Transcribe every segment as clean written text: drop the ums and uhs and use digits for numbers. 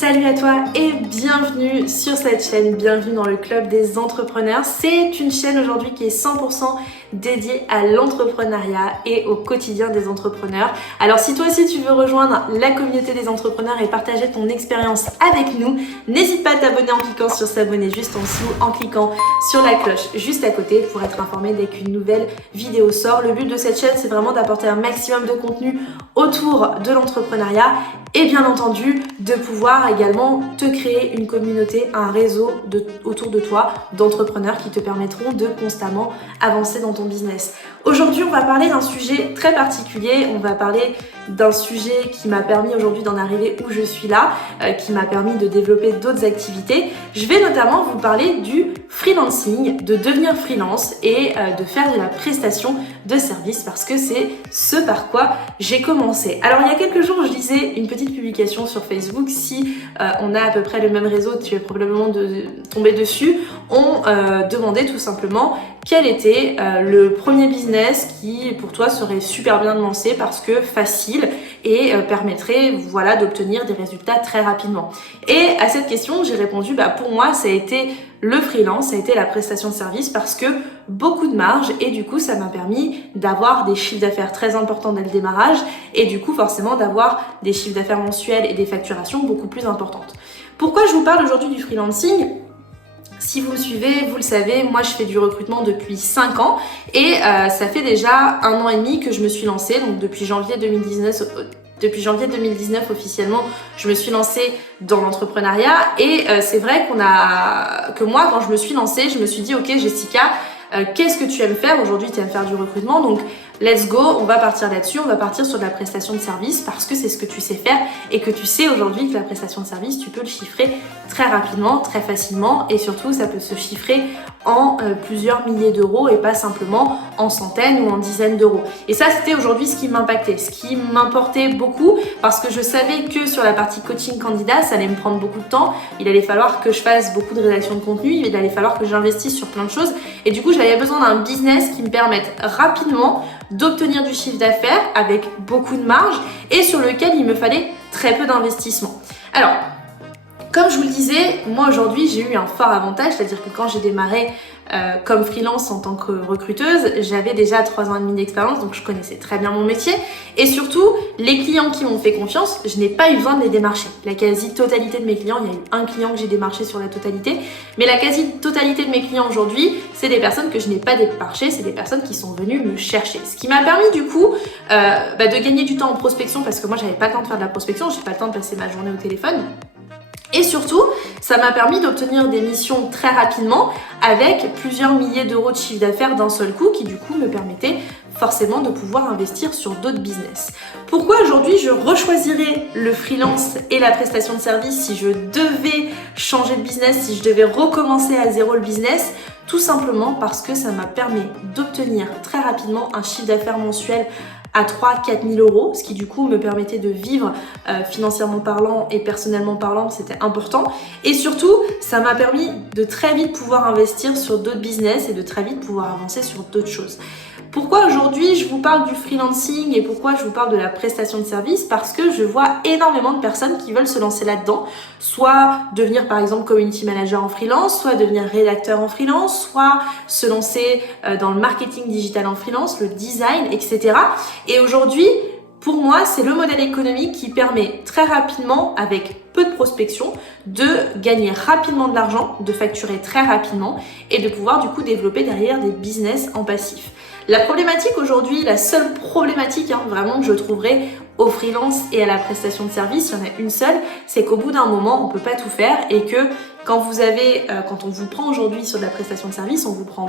Salut à toi et bienvenue sur cette chaîne, bienvenue dans le club des entrepreneurs. C'est une chaîne aujourd'hui qui est 100% dédiée à l'entrepreneuriat et au quotidien des entrepreneurs. Alors si toi aussi tu veux rejoindre la communauté des entrepreneurs et partager ton expérience avec nous, n'hésite pas à t'abonner en cliquant sur s'abonner juste en dessous, en cliquant sur la cloche juste à côté pour être informé dès qu'une nouvelle vidéo sort. Le but de cette chaîne, c'est vraiment d'apporter un maximum de contenu autour de l'entrepreneuriat et bien entendu de pouvoir également te créer une communauté, un réseau autour de toi d'entrepreneurs qui te permettront de constamment avancer dans ton business. Aujourd'hui, on va parler d'un sujet très particulier, on va parler d'un sujet qui m'a permis aujourd'hui d'en arriver où je suis là, qui m'a permis de développer d'autres activités. Je vais notamment vous parler du freelancing, de devenir freelance et de faire de la prestation de service parce que c'est ce par quoi j'ai commencé. Alors il y a quelques jours, je lisais une petite publication sur Facebook. Si on a à peu près le même réseau, tu es probablement tombé dessus. On demandait tout simplement quel était le premier business qui pour toi serait super bien de lancer parce que facile et permettrait voilà, d'obtenir des résultats très rapidement. Et à cette question, j'ai répondu pour moi, ça a été le freelance, ça a été la prestation de service parce que beaucoup de marge et du coup ça m'a permis d'avoir des chiffres d'affaires très importants dès le démarrage et du coup forcément d'avoir des chiffres d'affaires mensuels et des facturations beaucoup plus importantes. Pourquoi je vous parle aujourd'hui du freelancing ? Si vous me suivez, vous le savez, moi je fais du recrutement depuis 5 ans et ça fait déjà 1 an et demi que je me suis lancée, donc depuis janvier 2019 officiellement, je me suis lancée dans l'entrepreneuriat et c'est vrai que moi quand je me suis lancée, je me suis dit ok Jessica, qu'est-ce que tu aimes faire aujourd'hui? Tu aimes faire du recrutement, donc let's go, on va partir là-dessus, on va partir sur de la prestation de service parce que c'est ce que tu sais faire et que tu sais aujourd'hui que la prestation de service, tu peux le chiffrer très rapidement, très facilement et surtout ça peut se chiffrer en plusieurs milliers d'euros et pas simplement en centaines ou en dizaines d'euros. Et ça, c'était aujourd'hui ce qui m'impactait, ce qui m'importait beaucoup parce que je savais que sur la partie coaching candidat, ça allait me prendre beaucoup de temps. Il allait falloir que je fasse beaucoup de rédaction de contenu, il allait falloir que j'investisse sur plein de choses et du coup, j'avais besoin d'un business qui me permette rapidement d'obtenir du chiffre d'affaires avec beaucoup de marge et sur lequel il me fallait très peu d'investissement. Alors, comme je vous le disais, moi aujourd'hui j'ai eu un fort avantage, c'est-à-dire que quand j'ai démarré comme freelance en tant que recruteuse, j'avais déjà 3 ans et demi d'expérience, donc je connaissais très bien mon métier et surtout les clients qui m'ont fait confiance, je n'ai pas eu besoin de les démarcher. La quasi-totalité de mes clients, il y a eu un client que j'ai démarché sur la totalité, mais la quasi-totalité de mes clients aujourd'hui, c'est des personnes que je n'ai pas démarchées, c'est des personnes qui sont venues me chercher. Ce qui m'a permis du coup de gagner du temps en prospection parce que moi j'avais pas le temps de faire de la prospection, j'ai pas le temps de passer ma journée au téléphone. Et surtout, ça m'a permis d'obtenir des missions très rapidement avec plusieurs milliers d'euros de chiffre d'affaires d'un seul coup qui du coup me permettait forcément de pouvoir investir sur d'autres business. Pourquoi aujourd'hui je rechoisirais le freelance et la prestation de service si je devais changer de business, si je devais recommencer à zéro le business? Tout simplement parce que ça m'a permis d'obtenir très rapidement un chiffre d'affaires mensuel à 3-4 000 euros, ce qui du coup me permettait de vivre financièrement parlant et personnellement parlant, c'était important. Et surtout, ça m'a permis de très vite pouvoir investir sur d'autres business et de très vite pouvoir avancer sur d'autres choses. Pourquoi aujourd'hui je vous parle du freelancing et pourquoi je vous parle de la prestation de service? Parce que je vois énormément de personnes qui veulent se lancer là-dedans, soit devenir par exemple community manager en freelance, soit devenir rédacteur en freelance, soit se lancer dans le marketing digital en freelance, le design, etc. Et aujourd'hui, pour moi, c'est le modèle économique qui permet très rapidement, avec peu de prospection, de gagner rapidement de l'argent, de facturer très rapidement et de pouvoir du coup développer derrière des business en passif. La problématique aujourd'hui, la seule problématique vraiment que je trouverais au freelance et à la prestation de service, il y en a une seule, c'est qu'au bout d'un moment, on peut pas tout faire et que quand on vous prend aujourd'hui sur de la prestation de service, on vous prend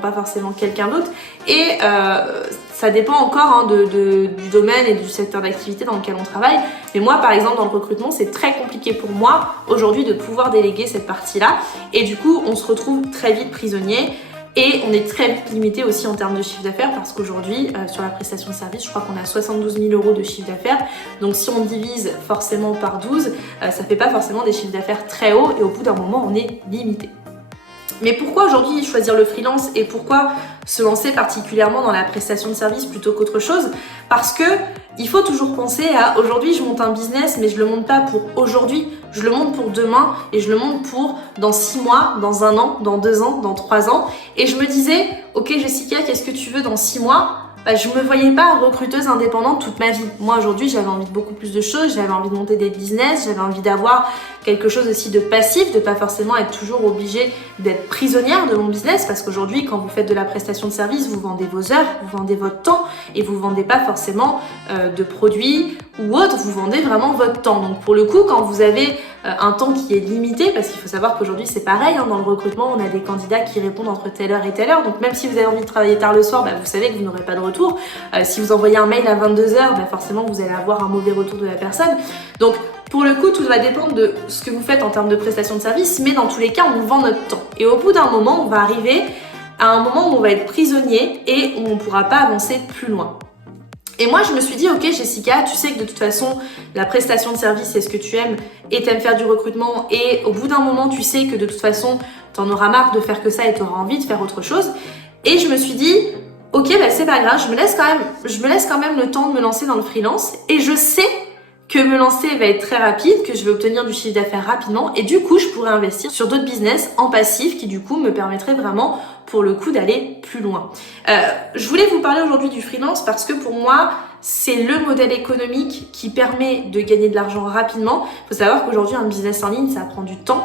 pas forcément quelqu'un d'autre et ça dépend encore du domaine et du secteur d'activité dans lequel on travaille. Mais moi, par exemple, dans le recrutement, c'est très compliqué pour moi aujourd'hui de pouvoir déléguer cette partie-là et du coup, on se retrouve très vite prisonnier. Et on est très vite limité aussi en termes de chiffre d'affaires parce qu'aujourd'hui, sur la prestation de service, je crois qu'on a 72 000 euros de chiffre d'affaires. Donc si on divise forcément par 12, ça fait pas forcément des chiffres d'affaires très hauts et au bout d'un moment, on est limité. Mais pourquoi aujourd'hui choisir le freelance et pourquoi se lancer particulièrement dans la prestation de service plutôt qu'autre chose? Parce que il faut toujours penser à aujourd'hui je monte un business mais je le monte pas pour aujourd'hui, je le monte pour demain et je le monte pour dans 6 mois, dans 1 an, dans 2 ans, dans 3 ans. Et je me disais, ok Jessica, qu'est-ce que tu veux dans 6 mois? Je me voyais pas recruteuse indépendante toute ma vie. Moi aujourd'hui j'avais envie de beaucoup plus de choses, j'avais envie de monter des business, j'avais envie d'avoir quelque chose aussi de passif, de pas forcément être toujours obligée d'être prisonnière de mon business, parce qu'aujourd'hui quand vous faites de la prestation de service, vous vendez vos heures, vous vendez votre temps et vous vendez pas forcément de produits ou autre, vous vendez vraiment votre temps. Donc pour le coup, quand vous avez un temps qui est limité, parce qu'il faut savoir qu'aujourd'hui c'est pareil, dans le recrutement on a des candidats qui répondent entre telle heure et telle heure, donc même si vous avez envie de travailler tard le soir, vous savez que vous n'aurez pas de retour. Si vous envoyez un mail à 22h, forcément vous allez avoir un mauvais retour de la personne. Donc pour le coup, tout va dépendre de ce que vous faites en termes de prestation de service, mais dans tous les cas, on vend notre temps. Et au bout d'un moment, on va arriver à un moment où on va être prisonnier et où on ne pourra pas avancer plus loin. Et moi, je me suis dit, ok Jessica, tu sais que de toute façon, la prestation de service, c'est ce que tu aimes et tu aimes faire du recrutement. Et au bout d'un moment, tu sais que de toute façon, tu en auras marre de faire que ça et tu auras envie de faire autre chose. Et je me suis dit, ok, c'est pas grave, je me laisse quand même le temps de me lancer dans le freelance. Et je sais que me lancer va être très rapide, que je vais obtenir du chiffre d'affaires rapidement et du coup je pourrais investir sur d'autres business en passif qui du coup me permettraient vraiment pour le coup d'aller plus loin. Je voulais vous parler aujourd'hui du freelance parce que pour moi c'est le modèle économique qui permet de gagner de l'argent rapidement. Il faut savoir qu'aujourd'hui un business en ligne ça prend du temps.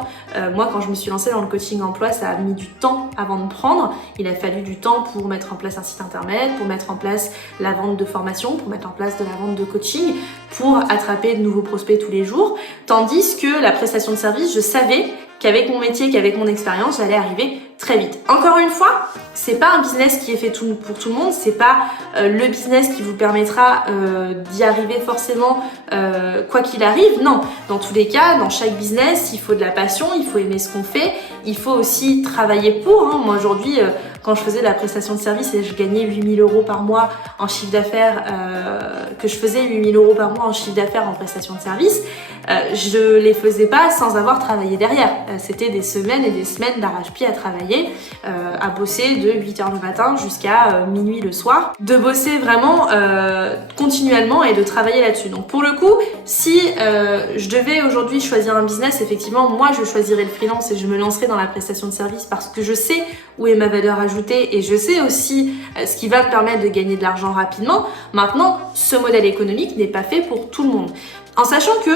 Moi quand je me suis lancée dans le coaching emploi ça a mis du temps avant de prendre. Il a fallu du temps pour mettre en place un site internet, pour mettre en place la vente de formation, pour mettre en place de la vente de coaching, pour attraper de nouveaux prospects tous les jours. Tandis que la prestation de service, je savais qu'avec mon métier, qu'avec mon expérience, j'allais arriver très vite. Encore une fois, c'est pas un business qui est fait pour tout le monde, c'est pas le business qui vous permettra d'y arriver forcément quoi qu'il arrive. Non, dans tous les cas, dans chaque business, il faut de la passion, il faut aimer ce qu'on fait, il faut aussi travailler pour. Moi aujourd'hui, quand je faisais de la prestation de service et je gagnais 8 000 € par mois en chiffre d'affaires, que je faisais 8 000 € par mois en chiffre d'affaires en prestation de service, je les faisais pas sans avoir travaillé derrière. C'était des semaines et des semaines d'arrache-pied à travailler, à bosser de 8h le matin jusqu'à minuit le soir, de bosser vraiment continuellement et de travailler là-dessus. Donc pour le coup, si je devais aujourd'hui choisir un business, effectivement, moi je choisirais le freelance et je me lancerais dans la prestation de service parce que je sais où est ma valeur ajoutée et je sais aussi ce qui va me permettre de gagner de l'argent rapidement. Maintenant, ce modèle économique n'est pas fait pour tout le monde. En sachant que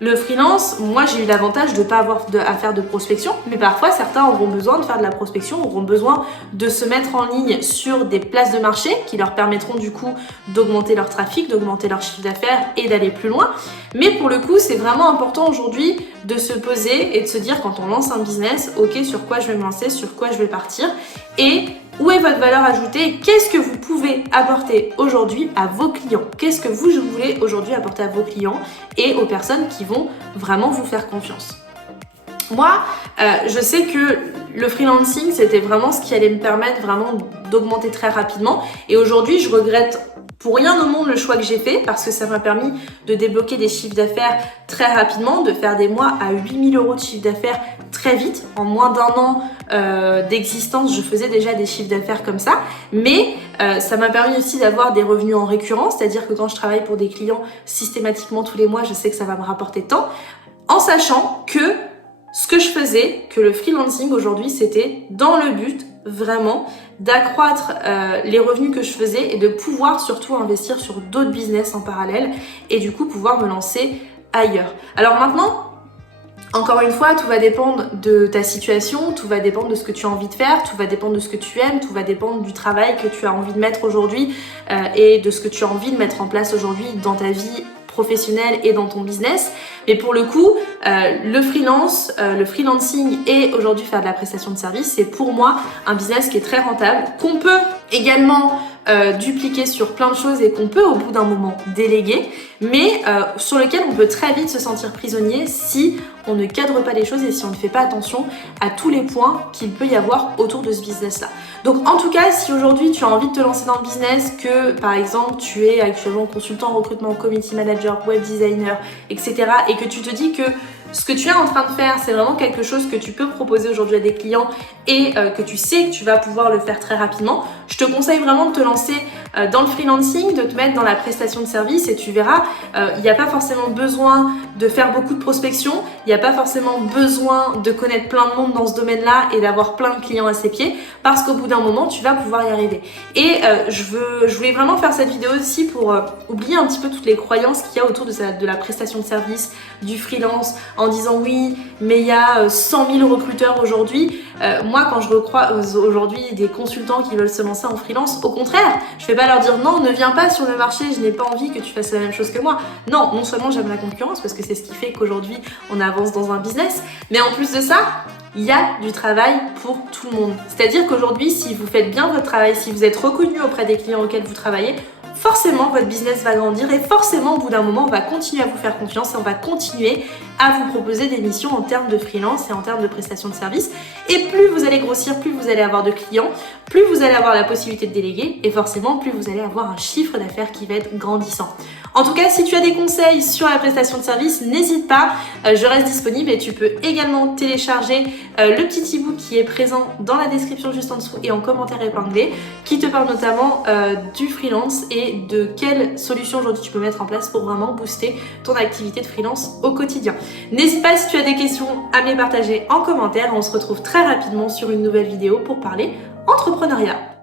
le freelance, moi j'ai eu l'avantage de ne pas avoir à faire de prospection, mais parfois certains auront besoin de faire de la prospection, auront besoin de se mettre en ligne sur des places de marché qui leur permettront du coup d'augmenter leur trafic, d'augmenter leur chiffre d'affaires et d'aller plus loin. Mais pour le coup, c'est vraiment important aujourd'hui de se poser et de se dire quand on lance un business, ok, sur quoi je vais me lancer, sur quoi je vais partir et où est votre valeur ajoutée? Qu'est-ce que vous pouvez apporter aujourd'hui à vos clients? Qu'est-ce que vous voulez aujourd'hui apporter à vos clients et aux personnes qui vont vraiment vous faire confiance? Moi, je sais que le freelancing, c'était vraiment ce qui allait me permettre vraiment d'augmenter très rapidement. Et aujourd'hui, je regrette pour rien au monde le choix que j'ai fait parce que ça m'a permis de débloquer des chiffres d'affaires très rapidement, de faire des mois à 8 000 € de chiffre d'affaires très vite. En moins d'1 an d'existence, je faisais déjà des chiffres d'affaires comme ça. Mais ça m'a permis aussi d'avoir des revenus en récurrence, c'est-à-dire que quand je travaille pour des clients systématiquement tous les mois, je sais que ça va me rapporter tant, en sachant que ce que je faisais, que le freelancing aujourd'hui, c'était dans le but vraiment d'accroître les revenus que je faisais et de pouvoir surtout investir sur d'autres business en parallèle et du coup pouvoir me lancer ailleurs. Alors maintenant, encore une fois, tout va dépendre de ta situation, tout va dépendre de ce que tu as envie de faire, tout va dépendre de ce que tu aimes, tout va dépendre du travail que tu as envie de mettre aujourd'hui et de ce que tu as envie de mettre en place aujourd'hui dans ta vie professionnelle et dans ton business. Mais pour le coup, le freelancing et aujourd'hui faire de la prestation de service, c'est pour moi un business qui est très rentable, qu'on peut également dupliquer sur plein de choses et qu'on peut au bout d'un moment déléguer, mais sur lequel on peut très vite se sentir prisonnier si on ne cadre pas les choses et si on ne fait pas attention à tous les points qu'il peut y avoir autour de ce business-là. Donc en tout cas, si aujourd'hui tu as envie de te lancer dans le business, que par exemple tu es actuellement consultant en recrutement, community manager, web designer, etc. et que tu te dis que ce que tu es en train de faire, c'est vraiment quelque chose que tu peux proposer aujourd'hui à des clients et que tu sais que tu vas pouvoir le faire très rapidement, je te conseille vraiment de te lancer dans le freelancing, de te mettre dans la prestation de service et tu verras, il n'y a pas forcément besoin de faire beaucoup de prospection, il n'y a pas forcément besoin de connaître plein de monde dans ce domaine-là et d'avoir plein de clients à ses pieds parce qu'au bout d'un moment, tu vas pouvoir y arriver. Et je voulais vraiment faire cette vidéo aussi pour oublier un petit peu toutes les croyances qu'il y a autour de la prestation de service, du freelance, en disant oui, mais il y a 100 000 recruteurs aujourd'hui. Moi, quand je recroise aujourd'hui des consultants qui veulent se lancer en freelance, au contraire, je vais pas leur dire non, ne viens pas sur le marché, je n'ai pas envie que tu fasses la même chose que moi. Non, non seulement j'aime la concurrence parce que c'est ce qui fait qu'aujourd'hui on avance dans un business, mais en plus de ça, il y a du travail pour tout le monde. C'est-à-dire qu'aujourd'hui, si vous faites bien votre travail, si vous êtes reconnu auprès des clients auxquels vous travaillez, forcément votre business va grandir et forcément au bout d'un moment on va continuer à vous faire confiance et on va continuer à vous proposer des missions en termes de freelance et en termes de prestation de service. Et plus vous allez grossir, plus vous allez avoir de clients, plus vous allez avoir la possibilité de déléguer et forcément plus vous allez avoir un chiffre d'affaires qui va être grandissant. En tout cas, si tu as des conseils sur la prestation de service, n'hésite pas, je reste disponible et tu peux également télécharger le petit ebook qui est présent dans la description juste en dessous et en commentaire épinglé qui te parle notamment du freelance et de quelles solutions aujourd'hui tu peux mettre en place pour vraiment booster ton activité de freelance au quotidien. N'hésite pas si tu as des questions à me les partager en commentaire. On se retrouve très rapidement sur une nouvelle vidéo pour parler entrepreneuriat.